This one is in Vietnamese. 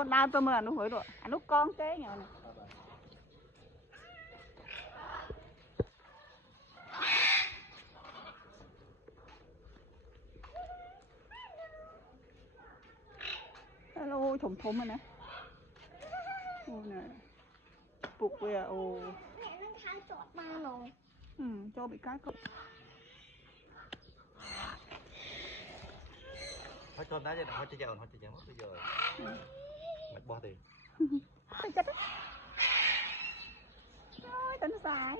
con đau tôi mà nó hối rồi nó con té nhỏ này ôi thủng thủng rồi nè ôi này buộc về ồ cho bị cái con thôi con đá cho nó cho giờ mất bây giờ mệt bỏ thì chết á ôi tao nó xài